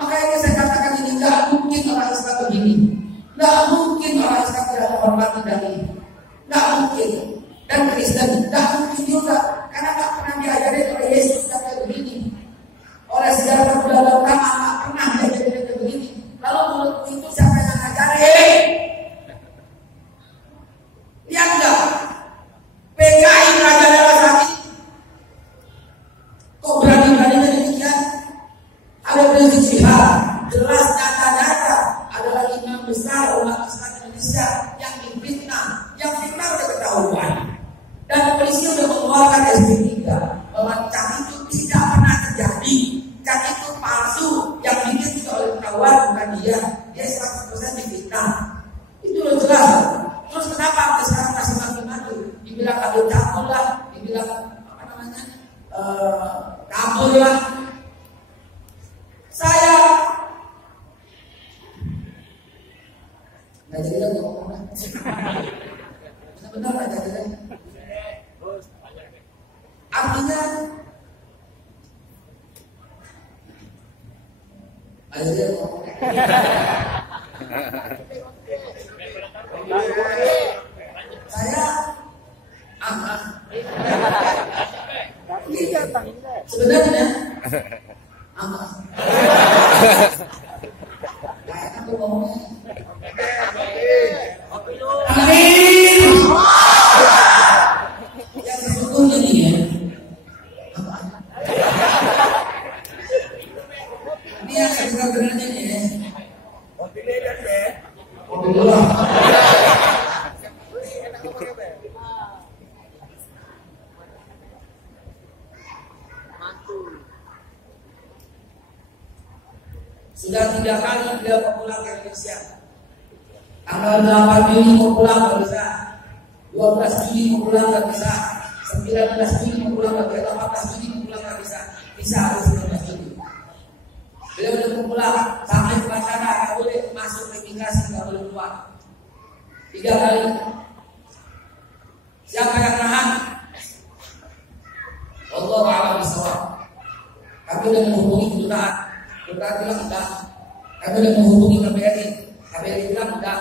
Makanya saya katakan ini nggak mungkin orang Islam begini. Nggak mungkin orang Islam tidak menghormati dari ini. Nggak mungkin. Dan Kristen nggak mungkin juga. Karena nggak pernah diajarin oleh Yesus kayak begini. Oleh sejarah perbudakan nggak pernah diajarin kayak begini. Lalu mulut itu siapa yang ngajarin? Lihat nggak? PKI Raja Darah Sakti. Kok berani-beraninya demikian? Ada prinsip jihad, jelas nyata-nyata adalah imam besar umat Islam Indonesia yang difitnah, yang fitnah udah ketahuan. Dan polisi udah mengeluarkan SP3 bahwa cat itu tidak pernah terjadi, cat itu palsu, yang bikin juga oleh ketahuan bukan dia 100% difitnah. Itu udah jelas. Terus kenapa sampai sekarang masih maki-maki? Dibilang kabel cabul lah, dibilang kabur lah. Saya nggak jadi ngomong. Benar nggak jadi. Artinya aja ngomong. Saya sebenarnya kayak aku ngomongnya amin. Yang sesungguhnya nih ya, ini yang sebenarnya nih ya, sudah 3 kali beliau mau pulang ke Indonesia. Tanggal 8 Juni mau pulang nggak bisa, 12 Juni mau pulang nggak bisa, 19 Juni mau pulang nggak bisa, 18 Juni mau pulang nggak bisa, harus 19 Juni. Beliau udah mau pulang sampai ke bandara nggak boleh masuk imigrasi, nggak boleh keluar. 3 kali. Siapa yang nahan? Allah a'lam bishawab. Kami udah menghubungi kedutaan. Kedutaan bilang enggak. Kami udah menghubungi KBRI bilang enggak.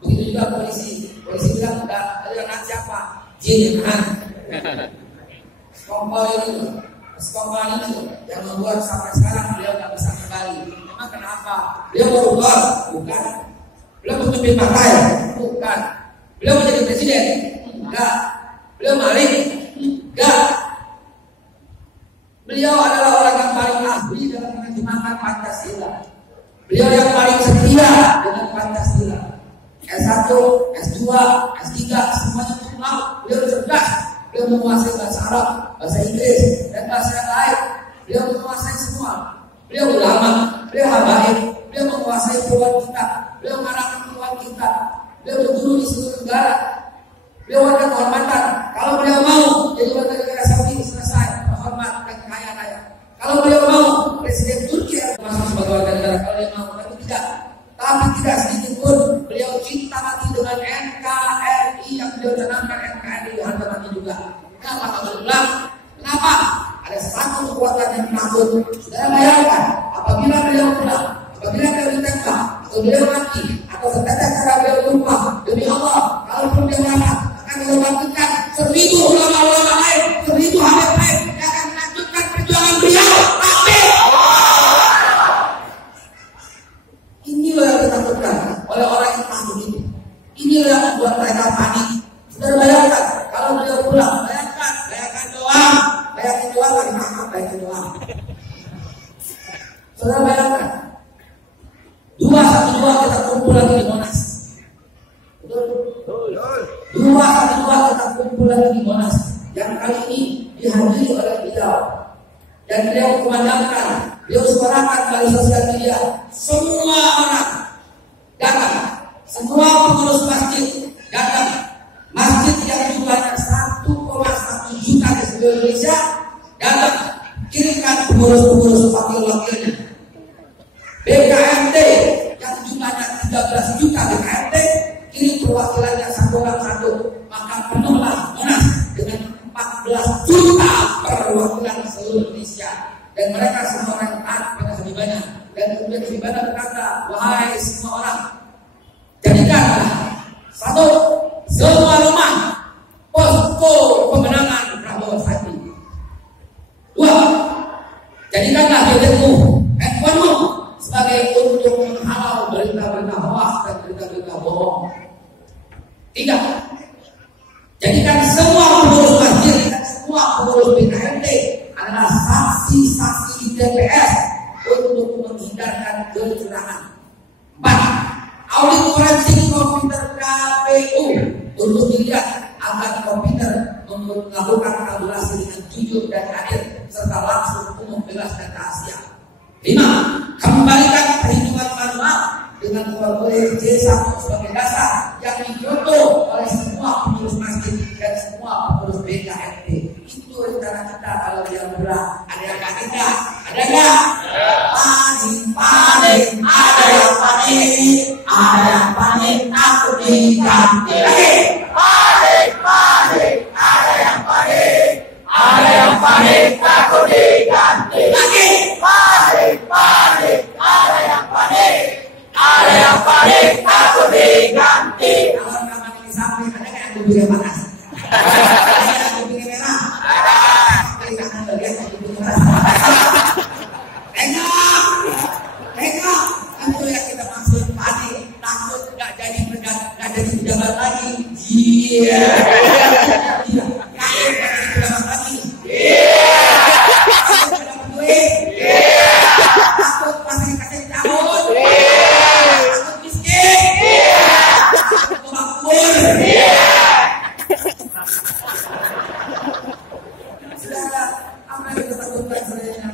Begitu juga polisi bilang enggak. Lalu yang nahan siapa? Jin yang nahan. Sekongkol ini yang membuat sampai sekarang beliau nggak bisa kembali. Memang kenapa? Beliau berubah? Bukan. Beliau memimpin partai? Bukan. Beliau menjadi presiden? Enggak. Beliau maling? Enggak. Beliau adalah orang yang paling ahli dalam menerjemahkan Pancasila. Beliau yang paling setia dengan Pancasila. S1, S2, S3 semuanya tunggal. Beliau cerdas. Beliau menguasai bahasa Arab, bahasa Inggris, dan bahasa yang lain. Beliau menguasai semua. Beliau ulama, beliau habaib, beliau menguasai puluhan kitab, beliau mengarahkan puluhan kitab. Beliau berguru di seluruh negara. Beliau warga kehormatan. Kalau beliau mau jadi warga negara Saudi, selesai, terhormat dan kaya-kaya. Kalau beliau mau presiden Turki masuk sebagai warga negara, kalau dia mau, tapi tidak. Tapi tidak sedikit pun beliau cinta mati dengan NKRI yang beliau canangkan. NKRI harga mati juga. Kenapa kalau bilang? Kenapa? Ada satu kekuatan yang menakut Saudara bayangkan, apabila beliau pulang, apabila beliau ditembak, atau beliau mati, atau ternyata cara beliau tumpah, demi Allah, kalaupun dia wafat, akan beliau bangkitkan 1000 ulama-ulama lain, 1000 habib lain yang akan melanjutkan perjuangan beliau. Amin. Inilah yang ditakutkan oleh orang yang takut itu. Inilah yang membuat mereka panik. Saudara bayangkan, kalau beliau pulang, bayangkan doa dari Muhammad, bayangkan doa. Saudara bayangkan, 212 kita kumpul lagi di Monas. Betul? 212 kita kumpul lagi di Monas. Yang kali ini dihadiri oleh beliau. Dan beliau kumandangkan, beliau suarakan melalui sosial media. Semua orang datang, semua pengurus masjid datang. Masjid yang jumlahnya 1,1 juta di seluruh Indonesia datang, kirimkan pengurus-pengurus wakil-wakilnya. BKMT yang jumlahnya 13 juta BKMT kirim perwakilannya satu. Maka penuhlah Monas dengan 14 juta perwakilan seluruh Indonesia. Dan mereka semua orang taat pada Habibana. Dan kemudian Habibana berkata, wahai semua orang, jadikanlah satu semua rumah posko pemenangan Prabowo Sandi. 2, jadikanlah gadgetmu, handphonemu sebagai untuk menghalau berita-berita hoax dan berita-berita bohong. 3, jadikan semua pengurus masjid dan semua pengurus BKMT adalah saksi-saksi di TPS untuk menghindarkan kecurangan. 4, audit forensik komputer KPU untuk dilihat agar komputer melakukan kalkulasi dengan jujur dan adil serta langsung umum, bebas dan rahasia. 5, kembalikan perhitungan manual dengan formulir C1 sebagai dasar yang dicontoh oleh semua pengurus masjid dan semua pengurus BKMT. Itu rencana kita kalau dia murah. Ada yang panik nggak? Ada nggak? Panik, ada yang panik, ada yang panik, takut diganti lagi. Panik, ada yang panik, ada yang panik, takut diganti lagi. Panik, ada yang panik, ada yang panik, takut diganti. Kalau nggak panik di samping, ada nggak yang lebih panas? Ada yang lebih merah? Ada. Kita akan bagian yang lebih merah. Tengok, itu yang kita maksud panik, takut nggak jadi pejabat lagi. Iya. Takut nggak jadi pejabat lagi. Iya. Takut dapat duit. Iya. Takut pasti dikasih cabut. Iya. Takut miskin. Iya. Takut makmur. Iya. Saudara, apa yang kita takutkan sebenarnya?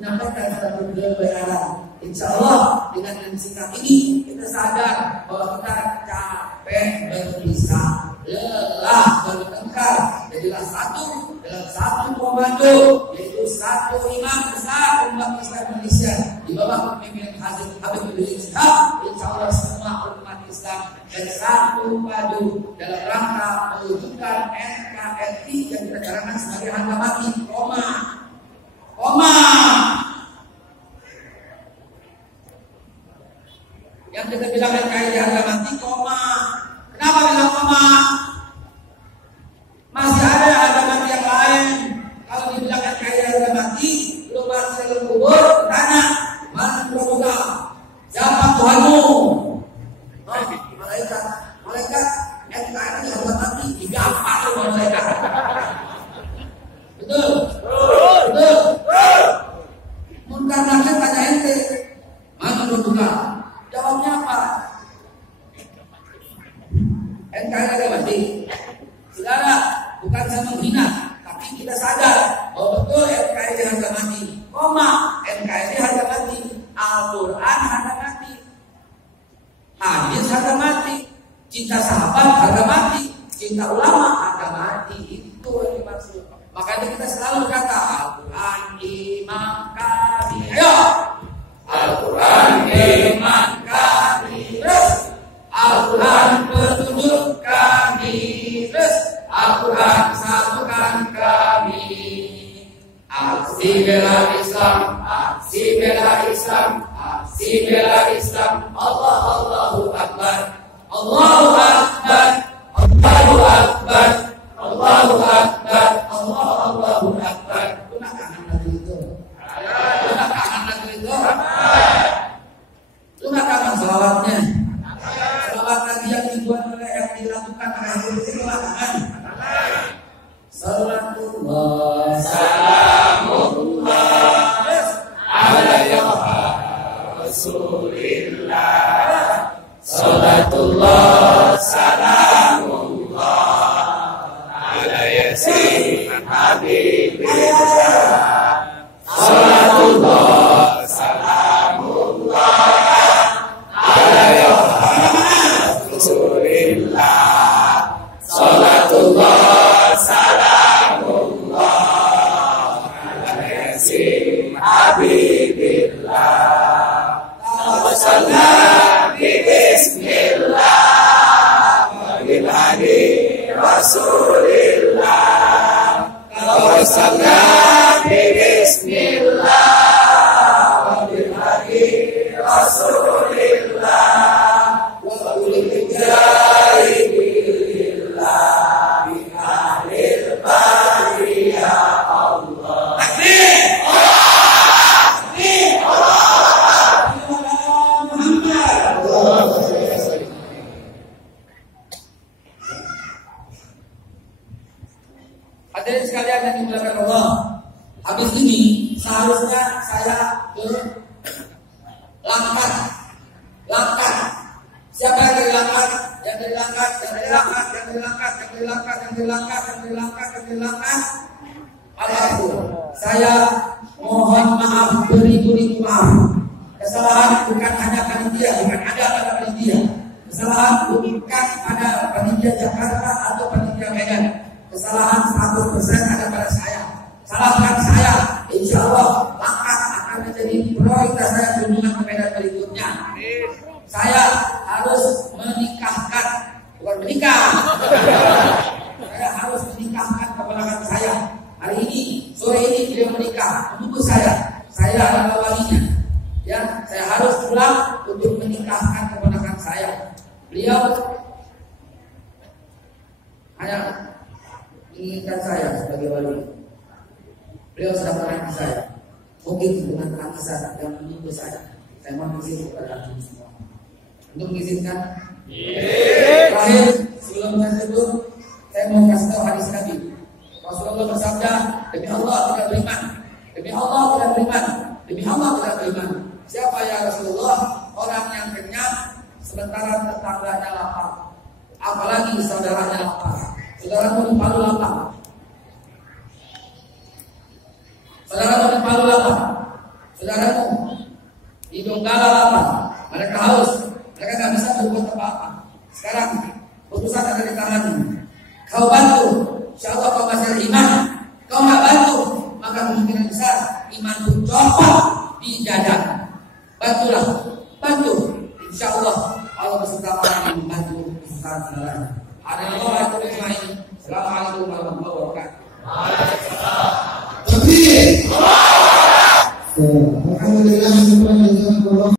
Menyampaikan satu kebenaran. Insya Allah dengan sikap ini kita sadar bahwa kita capek berpisah, lelah bertengkar. Jadilah satu dalam satu komando, yaitu satu imam besar umat Islam Indonesia di bawah kepemimpinan Habib Rizik Syihab. Insya Allah semua umat Islam dan satu padu dalam rangka mewujudkan NKRI yang kita carakan sebagai harga mati. Koma. Yang kita bilang NKRI harga mati, koma. Kenapa bilang koma? Masih ada harga mati yang lain. Kalau dibilang NKRI harga mati, lu masih dalam kubur, tanya, mana pramuka? Siapa Tuhanmu? Malaikat NKRI harga mati, digampar lu malaikat. Betul. Munkar nakir tanya ente, mana pramuka? Jawabnya apa? NKRI harga mati. Saudara, bukan saya menghina, tapi kita sadar bahwa betul NKRI harga mati. Koma, NKRI harga mati. Al-Quran harga mati. Hadis harga mati. Cinta sahabat harga mati. Cinta ulama harga mati. Itu yang dimaksud. Makanya kita selalu kata Al-Quran imam kami. Ayo. aksi bela Islam, aksi bela Islam. Allah Allahu Akbar, Allahu Akbar, Allahu Akbar, Allahu Akbar, Allahu Akbar. Pernah kangen lagu itu? Lu nggak kangen lagu itu? Lu nggak kangen salawatnya? Salawat Nabi yang dibuat oleh yang dilakukan oleh Rasul lu nggak kangen? Salatullah, salamullah, ala ya Rasulillah. Salatullah, salamullah, ala yasin habibillah. Salatullah, salamullah, ala ya Rasulillah. Salatullah, salamullah, ala yasin habibillah. Wassalam bismillah wa bil hadi Rasulillah. Wassalam bismillah wa bil hadi Rasulillah. Wa bil jahilillah bi ahlil bariyah Allah. Takbir! Hadirin sekalian yang dimuliakan Allah, habis ini seharusnya saya ke Langkat. Langkat. Siapa yang dari Langkat? Yang dari Langkat, yang dari Langkat, yang dari Langkat, yang dari Langkat, yang dari Langkat, yang dari Langkat, yang dari Langkat. Alhamdulillah. Saya mohon maaf beribu-ribu maaf. Kesalahan bukan hanya panitia, bukan ada pada panitia. Kesalahan bukan pada panitia Jakarta atau panitia Medan. Kesalahan 100% ada pada saya. Salahkan saya, insya Allah Langkat akan menjadi prioritas saya kunjungan ke Medan berikutnya. Saya harus menikahkan, bukan menikah. Saya harus menikahkan keponakan saya. Hari ini, sore ini beliau menikah, menunggu saya. Saya adalah walinya. Ya, saya harus pulang untuk menikahkan keponakan saya. Beliau hanya inginkan saya sebagai wali. Beliau sudah menanti saya. Mungkin dengan tangisan yang menunggu saya. Saya mohon izin kepada antum semua untuk mengizinkan. Terakhir, sebelum saya tutup, saya mau kasih tahu hadis Nabi. Rasulullah bersabda, demi Allah tidak beriman, demi Allah tidak beriman, demi Allah tidak beriman. Siapa ya Rasulullah? Orang yang kenyang sementara tetangganya lapar, apalagi saudaranya lapar. Saudaramu di Palu lapar, saudaramu di Palu lapar, saudaramu di Donggala lapar. Mereka haus, mereka nggak bisa berbuat apa-apa. Sekarang putusan ada di tanganmu. Kau bantu, insya Allah kau masih iman. Kau nggak bantu, maka kemungkinan besar iman pun copot di dada. Bantulah, bantu. Insya Allah Allah beserta orang yang membantu beserta saudaranya. Assalamualaikum warahmatullahi wabarakatuh. Alhamdulillah.